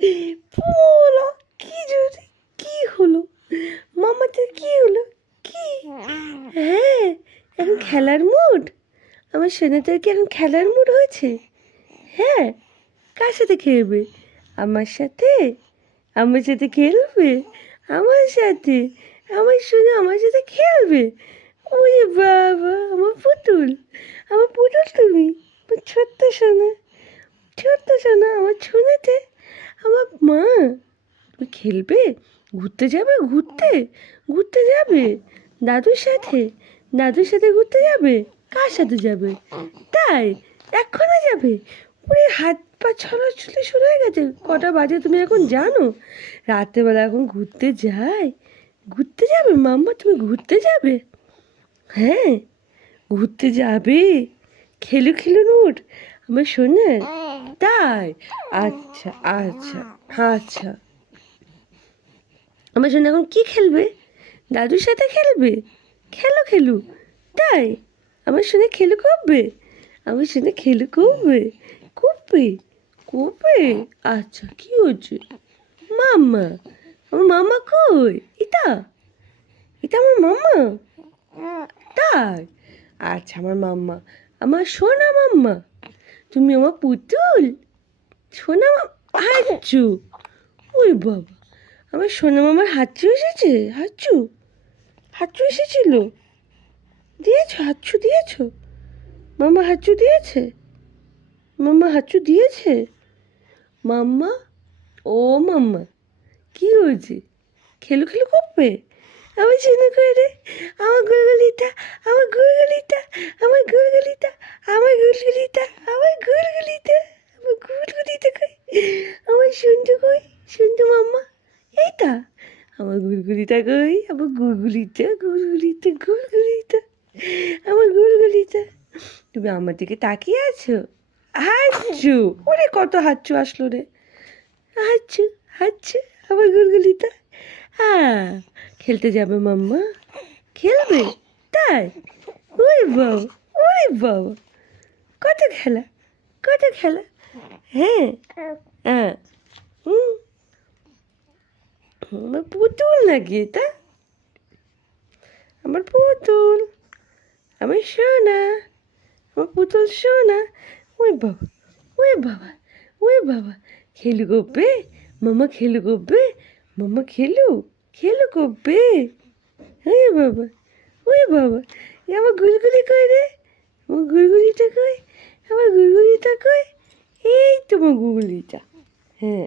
বলো কি জোরে, কি হলো মামাদের, কি হলো কি? হ্যাঁ, এখন খেলার মুড। আমার সোনাদের কি এখন খেলার মুড হয়েছে? হ্যাঁ, কার সাথে খেলবে? আমার সাথে? আমার সাথে খেলবে? আমার সাথে? আমার সোনা আমার সাথে খেলবে? ওরে বাবা, আমার পুতুল, আমার পুতুল তুমি, আমার ছোট্ট সোনা, ছোট্ট সোনা, আমার সোনাতে, আমার মা। তুমি খেলবে? ঘুরতে যাবে? ঘুরতে ঘুরতে যাবে দাদুর সাথে? দাদুর সাথে ঘুরতে যাবে? কার সাথে যাবে? তাই এক্ষুনি যাবে? ওরে হাত পা ছড়াছড়ি শুরু হয়ে গেছে। কটা বাজে তুমি এখন জানো? রাত্রেবেলা এখন ঘুরতে যায়? ঘুরতে যাবে মাম্মা, তুমি ঘুরতে যাবে? হ্যাঁ, ঘুরতে যাবে। খেলু খেলুন উঠ আমার শোনে। তাই? আচ্ছা আচ্ছা আচ্ছা। আমার শোনে এখন কি খেলবে? দাদুর সাথে খেলবে? খেলো খেলু। তাই? আমার শোনে খেলু করবে? আমার শোনে খেলু করবে? করবে? করবে? আচ্ছা, কি হচ্ছে? মাম্মা, আমার মামা কই? এটা এটা আমার মাম্মা? তাই? আচ্ছা, আমার মাম্মা, আমার সোনা মাম্মা। তুমি আমার পুতুল সোনা হাচ্চু। ওই বাবা, আমার সোনা মামার হাচ্চু এসেছে। হাচ্চু, হাচ্চু এসেছিল। দিয়েছো হাচ্চু, দিয়েছো? মামা হাচ্চু দিয়েছে? মাম্মা হাচ্চু দিয়েছে? মাম্মা, ও মাম্মা, কি হয়েছে? খেলু খেলু করবে? আমার সোনা করে রে, আমার গুলগুলিটা, আমার গুলগুলিটা, আমার গুলগুলিটা, আমার গুলগুলিটা, আমার গুলগুলিটা, আমার গুলগুলিটা কই? আমার সন্টু কই? সন্টু মাম্মা, এইটা আমার গুলগুলিটা কই? আমার গুলগুলিটা, গুলগুলিটা, গুলগুলিটা, আমার গুলগুলিটা। তুমি আমার দিকে তাকিয়ে আছো? হাচ্ছু, ওরে কত হাচ্ছু আসলো রে। হাচ্ছু, হাচ্ছু, আমার গুলগুলিটা। হ্যাঁ, খেলতে যাবে মাম্মা? খেলবে? তাই? ওরে বাবা, ওরে বাবা, কত খেলা, কত খেলা। হ্যাঁ, হ্যাঁ, হুম, আমার পুতুল নাকি এটা? আমার পুতুল, আমার সোনা, আমার পুতুল সোনা। ওই বাবা, ওই বাবা, ওই বাবা, খেলু করবে? মামা খেলু করবে? মামা খেলু, খেলু করবে? ওই বাবা, ওই বাবা, এ আমার গুলগুলি কই রে? আমার গুলগুলিটা কই? আমার গুলগুলিটা কই? এই তোমার গুলগুলিটা। হ্যাঁ।